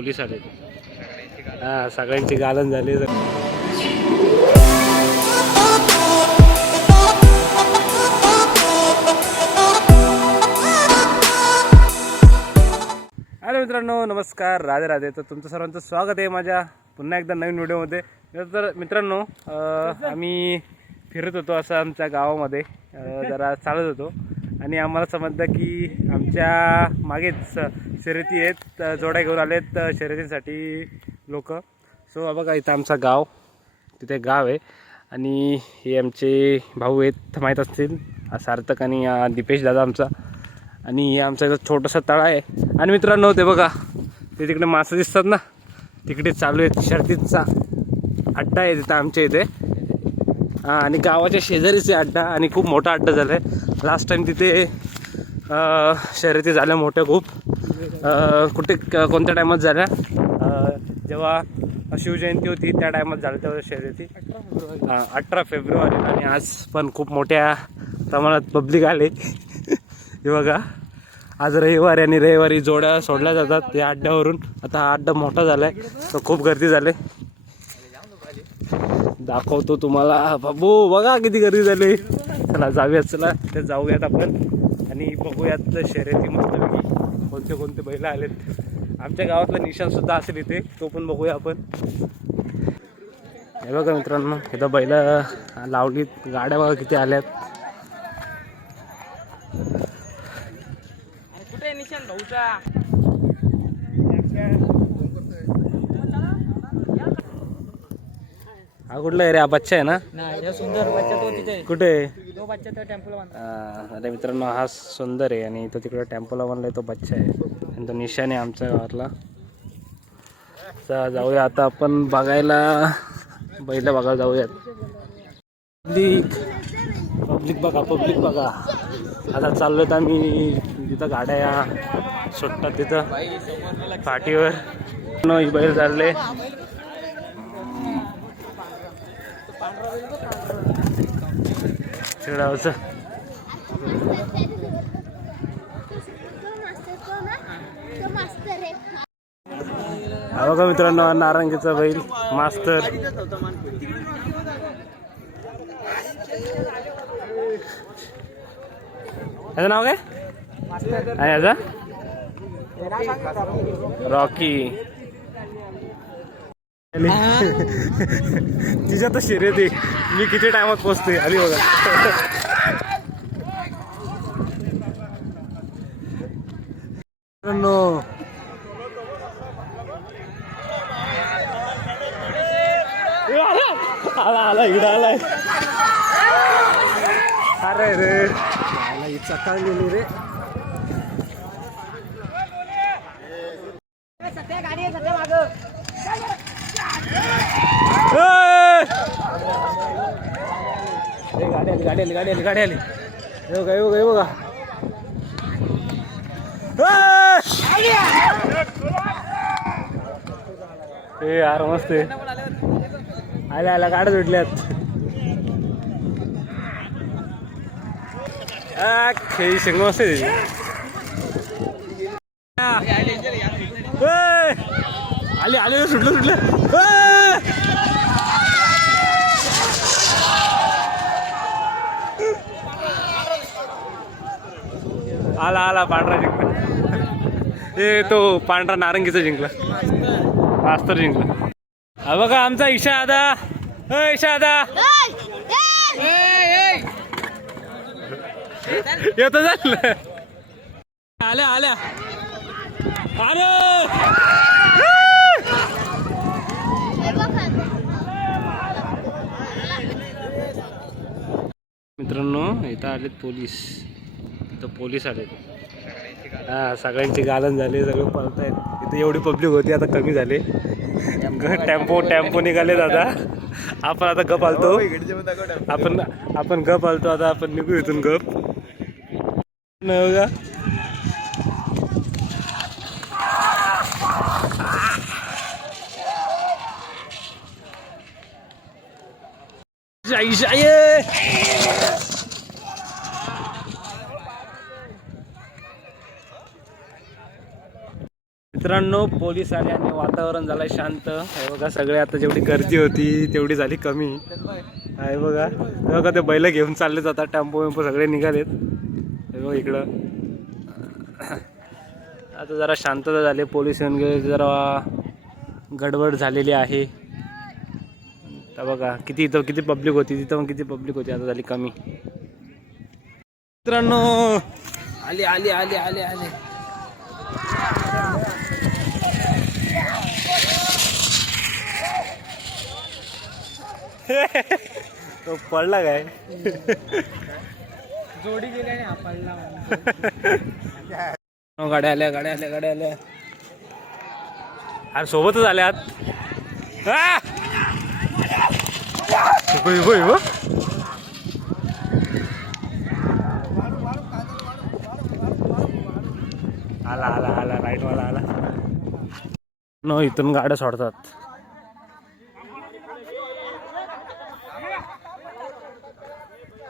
Police आले हा सगळ्यांची गालन झाली. हॅलो मित्रांनो नमस्कार. राधे राधे. तर तुमचं सर्वांचं स्वागत आहे माझ्या पुन्हा एकदा नवीन व्हिडिओमध्ये. तर मित्रांनो आम्ही फिरत होतो असं आमच्या गावामध्ये. जरा चालत होतो. आणि आम्हाला समजलं की आमच्या मागेच शर्यती आहेत. जोड्या घेऊन आलेत आहेत शर्यतीसाठी लोक. सो बघा इथं आमचा गाव. तिथे गाव आहे. आणि हे आमचे भाऊ आहेत माहीत असतील. सार्थक आणि दिपेश दीपेश दादा आमचा. आणि हे आमचा इथं छोटासा तळा आहे. आणि मित्रांनो ते बघा ते तिकडे मासे दिसतात ना? तिकडे चालू आहेत शर्तीचा अड्डा आहे तिथं आमच्या इथे. हां आणि गावाच्या शेजारीच आहे अड्डा. आणि खूप मोठा अड्डा झाला आहे लास्ट टाईम तिथे शर्यती झाल्या मोठ्या खूप. कुठे क- कोणत्या टायमात झाल्या? जेव्हा शिवजयंती होती त्या टायमात झाली तेव्हा शर्यती. अठरा फेब्रुवारी आणि आज पण खूप मोठ्या प्रमाणात पब्लिक आले. हे बघा. आज रविवारी आणि रविवारी जोड्या सोडल्या जातात या अड्ड्यावरून. आता हा अड्डा मोठा झाला आहे तर खूप गर्दी झाली. दाखवतो तुम्हाला. बाबू बघा किती गर्दी झाली. चला जाऊयात चला ते जाऊयात आपण. आणि बघूयात शर्यती मस्तपैकी. कोणते कोणते बैल आलेत. आमच्या गावातला निशाण सुद्धा असेल इथे. तो पण बघूया आपण. हे बघा मित्रांनो इथं बैल लावलीत. गाड्या बघा किती आल्यात. कुठे निशान भाऊचा? हा कुठला आहे रे हा बच्चा आहे ना? सुंदर बच्चा तो तिथे कुठे बच्चा तो टेम्पल बांधला अरे मित्रांनो हा सुंदर आहे आणि तो तिकडे टेम्पोला बनलाय तो बच्चा आहे. आणि तो निशाने आमच्या गावातला तर जाऊया आता आपण बघायला. बैल बघायला जाऊयात. पब्लिक पब्लिक बघा पब्लिक बघा. आता चाललोय आम्ही तिथं गाड्या सुटतात तिथं. पाठीवर. बैल चालले. शिडावचं हा बघा मित्रांनो नारंगीचा बैल मास्तर याचं नाव काय आणि याचा रॉकी। तिच्या तर शर्यत आहे. मी किती टायमात पोचते बघा. मित्रांनो. आला आला आला इकडं आलाय. अरे रे. आला ही चकाळलेली रे. ए! ए, गाडी आली गाडी आली गाडी आली येऊ का हे बघा हे बघा. हे बघा यार मस्त आहे. आल्या आल्या गाड्या सुटल्यात आ, खेळी शेंग मस्त आहे. आले आली आली सुटलं सुटलं. आला आला पांढरा जिंकला. ए तो पांढरा नारंगीचा जिंकला. मास्तर जिंकला. हा बघा आमचा ईशा आदा ईशा आदा येतो झालं आल्या आल्या. अरे मित्रांनो इथं आलेत पोलीस. इथं पोलीस आलेत. हा सगळ्यांची गालन झाली सगळे पळतायत. इथे एवढी पब्लिक होती आता कमी झाले. टेम्पो टेम्पो निघाले दादा. आपण आता गप आलतो. आपण आपण गप आलतो आता आपण निघू इथून गप. नाही बघा. जाई जाई मित्रांनो पोलीस आले आणि वातावरण झालं शांत. हे बघा सगळे आता जेवढी गर्दी होती तेवढी झाली कमी. आहे बघा. हे बघा ते बैल घेऊन चालले जातात टेम्पो वेम्पो सगळे निघालेत. हे बघा इकडं. आता जरा शांतता झाली पोलीस येऊन गेले जरा गडबड झालेली आहे. तर बघा किती इथं किती पब्लिक होती तिथं पण किती पब्लिक होती आता झाली कमी. मित्रांनो आले आले आले आले आले तो पडला काय? जोडी गेल्याने हा पडला हो, गाड्या आल्या गाड्या आल्या गाड्या आल्या. अरे सोबतच आल्यात आ! होय, होय. आला आला आला राईट वाला आला. नो इथून गाड्या सोडतात.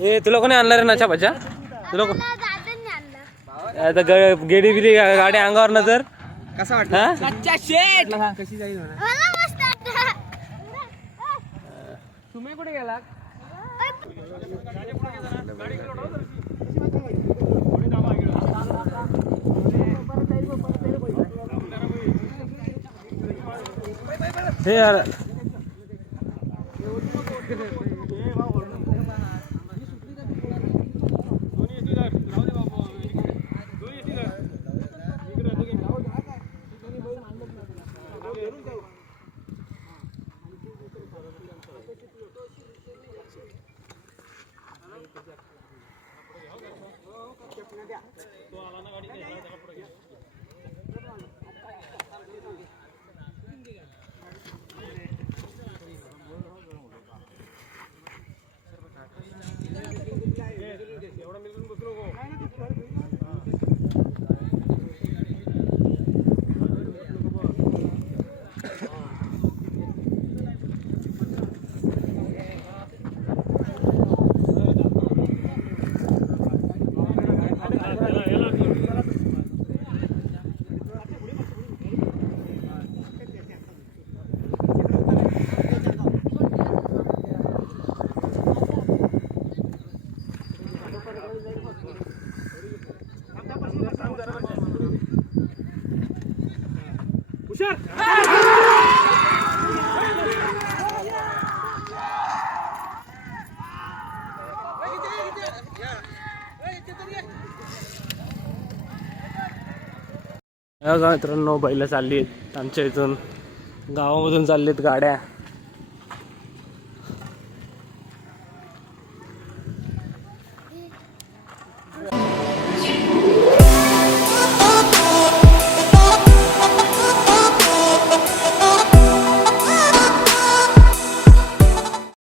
ए तुला कोणी आणलं रे नाच्या भाज्या तुला को- आता ग- गेडी बिडी गाडी अंगावर न तर कसा हा? कच्चा शेट कशी जाईल म्हणा? मला मस्त वाटतं. तुम्ही कुठे गेला हे यार तो आला ना गाडी बघा मित्रांनो बैल चालली आहेत आमच्या इथून गावामधून चाललीत गाड्या.